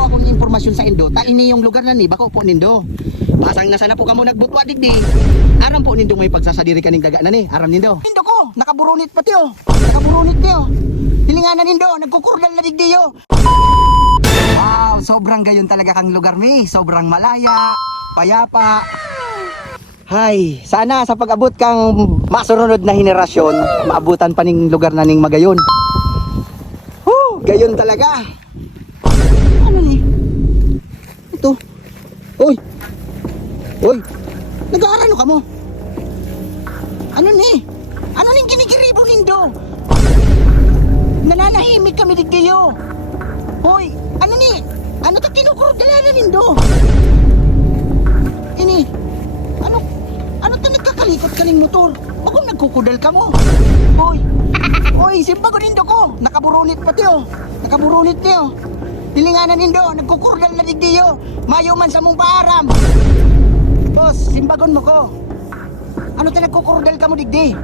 po akong impormasyon sa Indo. Ta ini yung lugar na ni bako po nindo. Pasang na sana po kamo nagbutwa digdi. Aram po nindo may pagsasadiri kaning daga na ni. Aram nindo. Nindo ko, nakaburunit pati oh. Nakaburunit niyo. Hilinganan nindo, nagkukurdal na digdi yo. Wow, sobrang gayon talaga kang lugar mi. Sobrang malaya, payapa. Hay, sana sa pag-abot kang masunod na henerasyon, maabutan pa ning lugar na ning magayon. Gayon talaga. Ano ni? Ito. Uy. Uy. Nag-aarano ka mo? Ano ni? Ano ning kinikiribo nindo? Nananahimik kami digdiyo. Hoy, ano ni? Ano ta kinukurdalanan nindo? Ini. Ano ta nagkakalikot ka ning motor? Bakit nagkukudal ka mo? Hoy. Hoy, simba ko nindo ko. Nakaburunit pati oh. Nakaburunit niyo. Hilinganan nindo, nagkukurdal na digdiyo. Mayo man sa mong paaram. Boss, simbagon mo ko. Ano ta nagkukurdal ka mo digdi?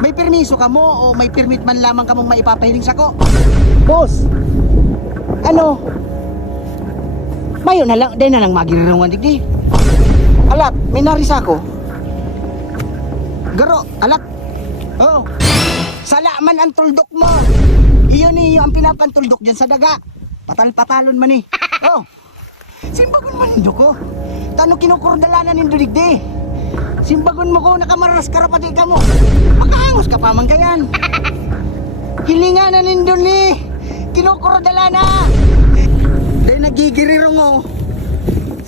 May permiso ka mo o may permit man lamang ka mong maipapahiling sako? Boss. Ano? Mayo na lang, din na lang magirirungan digdi. Alat, may narisa ko. Garo, alat. Oh. Sala man ang tuldok mo. Iyon niyo ang pinapantuldok dyan sa daga. Patal-patalon man eh. Oh. Simbagon man nindo ko. Tano kinukurdalanan nindo digdi. Simbagon mo ko nakamaras karapati ka mo. Makahangos ka pa man kayan. Hilinganan nindo ni. Kinukurdalana. Dahil nagigirirong oh.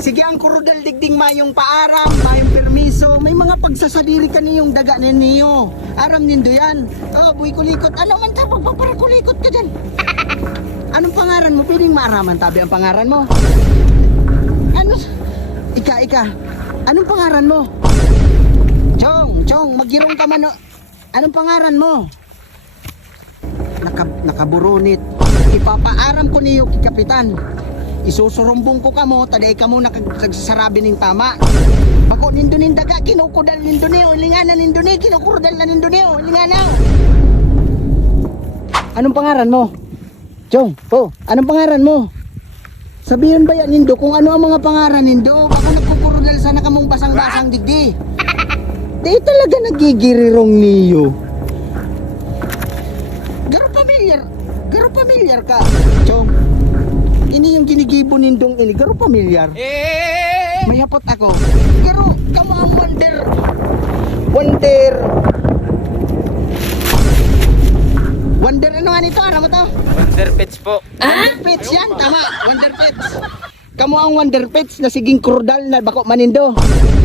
Sige ang kurudal digding mayong paaram, mayong permiso, may mga pagsasadiri ka niyong daga ninyo. Aram nindo yan. Oh, buhay kulikot. Ano man ta, magpaparakulikot ka dyan. Anong pangaran mo? Pwedeng maaraman tabi ang pangaran mo. Ano? Ika. Anong pangaran mo? Chong, magirong ka man. Anong pangaran mo? Nakaburunit. Ipapaaram ko niyo kay Kapitan. Isusurumbong ko kamo, taday kamo nakagsarabi ning tama. Bako nindo ning daga, kinukudal nindo ni, ilinganan nindo ni, kinukurdal na nindo ni, ilinganaw. Anong pangaran mo? Chong, anong pangaran mo? Sabihin ba yan nindo kung ano ang mga pangaran nindo? Bako nagkukurdal sana kamong basang-basang digdi. Di talaga nagigirirong niyo. Garo pamilyar ka, Chong. Ini yung ginigibo nindong ini. Garo pamilyar. May hapot ako. Garo, kamo ang wonder. Wonder ano nga nito? Ano mo to? Wonder Pets po. Wonder Pets yan, tama. Wonder Pets. Kamo ang Wonder Pets na siging krudal na bako manindo.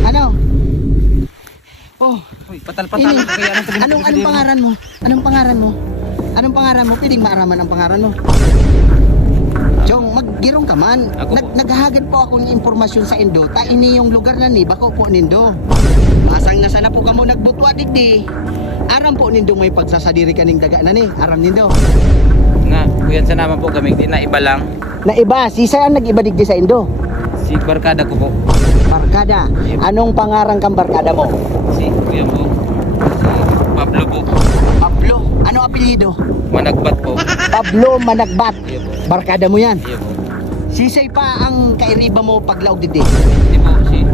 Ano? Oh, Uy, patal-patal ko kaya anong pangaran mo? Anong pangaran mo? Pwedeng maaraman ang pangaran mo. Chong, maggirong ka man. Naghahagad po akong impormasyon sa Indo. Ta ini yung lugar na ni bako po nindo. Masang na sana po kamo nagbutwa digdi. Aram po nindo may pagsasadiri kaning daga na ni. Aram nindo. Nga, kuyan sa naman po kami, di na iba lang. Na iba, si saan nag-iba digdi sa Indo? Si barkada ko po. Barkada. Anong pangaran kang barkada mo? Si kuya po. Si Pablo po. Pablo. Ano apelyido? Managbat po. Pablo Managbat. Iya po. Barkada mo yan. Iya po. Sisay pa ang kairiba mo paglaog digdi. Di po, si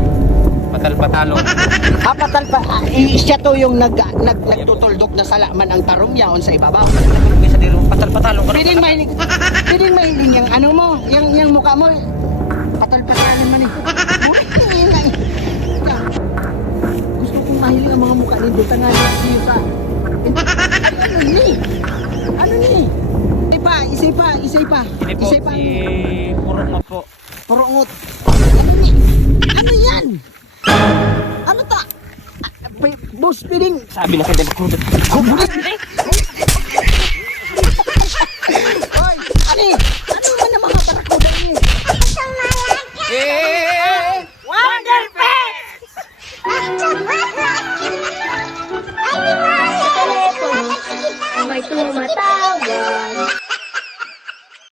patal-patalo. Patal pa, siya to yung nagtutuldok na salaman ang tarom yaon sa ibabaw. Kaya sa dilo, patal-patalo. Pwedeng mahiling yung ano mo, yung mukha mo. Patal-patalan man eh. Gusto kong mahiling ang mga mukha nito. Tangan niyo sa... Ano ni? Isay pa. Hindi po, si Purungot po. Purungot. Ano ni? Ano yan? Ano ta? Boss, pwedeng... Sabi na sa dilo ko.